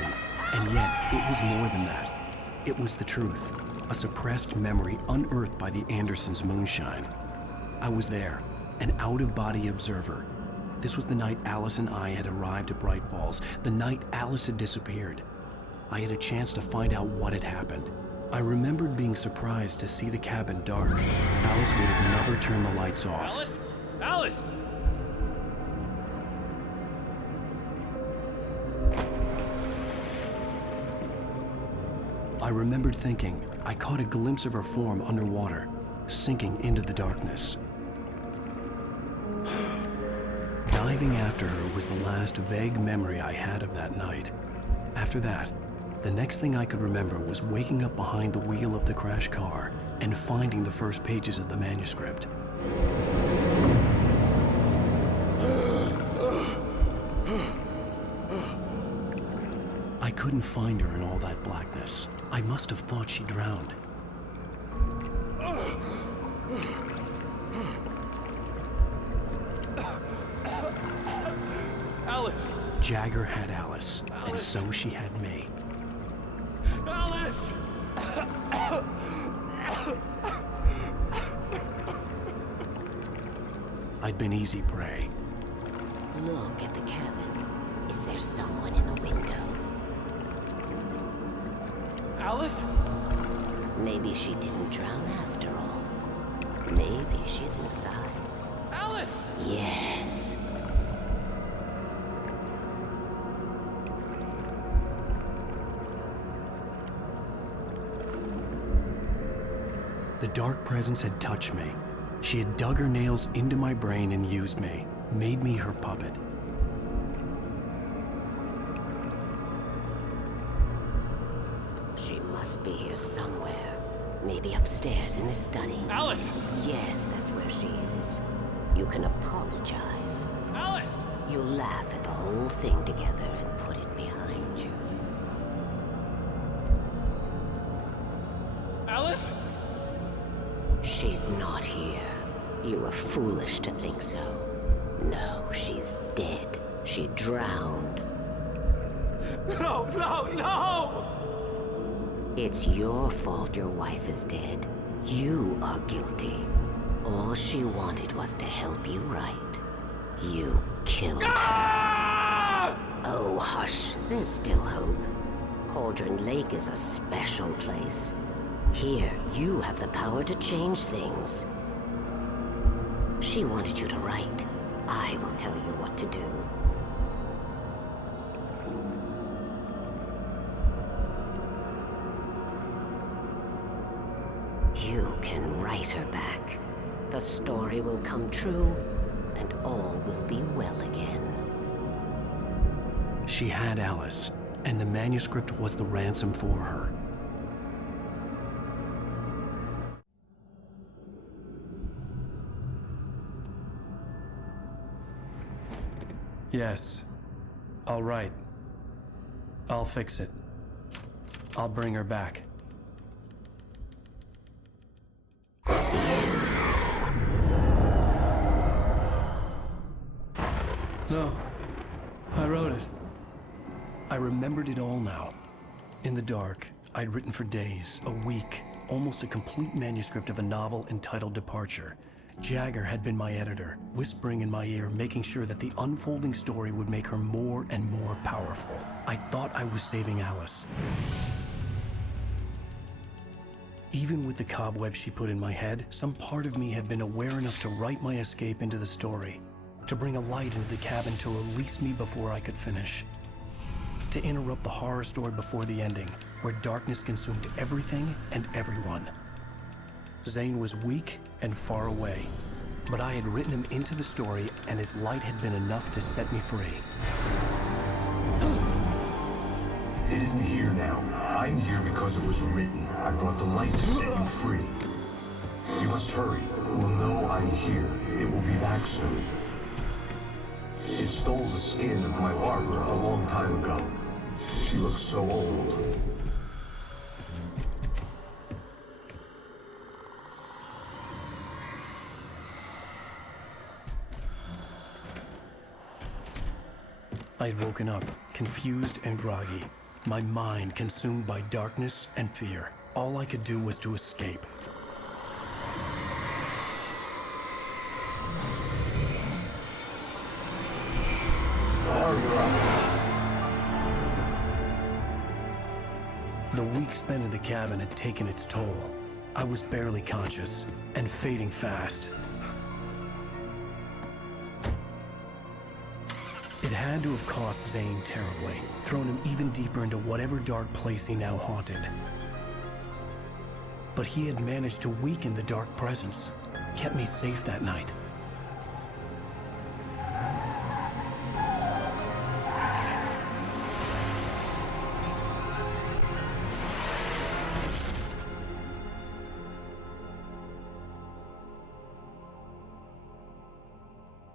and yet it was more than that. It was the truth, a suppressed memory unearthed by the Andersons' moonshine. I was there, an out-of-body observer. This was the night Alice and I had arrived at Bright Falls, the night Alice had disappeared. I had a chance to find out what had happened. I remembered being surprised to see the cabin dark. Alice would have never turned the lights off. Alice? Alice! I remembered thinking I caught a glimpse of her form underwater, sinking into the darkness. Diving after her was the last vague memory I had of that night. After that, the next thing I could remember was waking up behind the wheel of the crashed car and finding the first pages of the manuscript. I couldn't find her in all that blackness. I must have thought she drowned. Alice, Jagger had Alice, and so she had me. Alice! I'd been easy prey. Look at the cabin. Is there someone in the window? Alice? Maybe she didn't drown after all. Maybe she's inside. Alice! Yes. The dark presence had touched me. She had dug her nails into my brain and used me, made me her puppet. She must be here somewhere. Maybe upstairs in the study. Alice! Yes, that's where she is. You can apologize. Alice! You'll laugh at the whole thing together and put it behind you. Alice? She's not here. You were foolish to think so. No, she's dead. She drowned. No, no, no! It's your fault your wife is dead. You are guilty. All she wanted was to help you right. You killed her. Oh, hush. There's still hope. Cauldron Lake is a special place. Here, you have the power to change things. She wanted you to write. I will tell you what to do. You can write her back. The story will come true, and all will be well again. She had Alice, and the manuscript was the ransom for her. Yes. All right. I'll fix it. I'll bring her back. No. I wrote it. I remembered it all now. In the dark, I'd written for days, a week, almost a complete manuscript of a novel entitled Departure. Jagger had been my editor, whispering in my ear, making sure that the unfolding story would make her more and more powerful. I thought I was saving Alice. Even with the cobweb she put in my head, some part of me had been aware enough to write my escape into the story, to bring a light into the cabin to release me before I could finish, to interrupt the horror story before the ending, where darkness consumed everything and everyone. Zane was weak and far away, but I had written him into the story, and his light had been enough to set me free. It isn't here now. I'm here because it was written. I brought the light to set you free. You must hurry. We'll know I'm here. It will be back soon. It stole the skin of my Barbara a long time ago. She looks so old. I'd woken up, confused and groggy, my mind consumed by darkness and fear. All I could do was to escape. The week spent in the cabin had taken its toll. I was barely conscious, and fading fast. It had to have cost Zane terribly, thrown him even deeper into whatever dark place he now haunted. But he had managed to weaken the dark presence, kept me safe that night.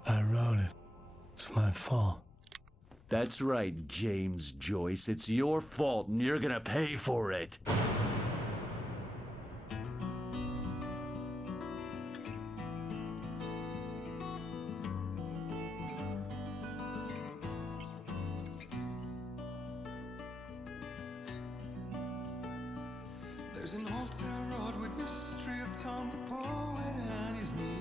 I wrote it. It's my fault. That's right, James Joyce. It's your fault, and you're gonna pay for it. There's an altar wrought with mystery of Tom the poet and his muse.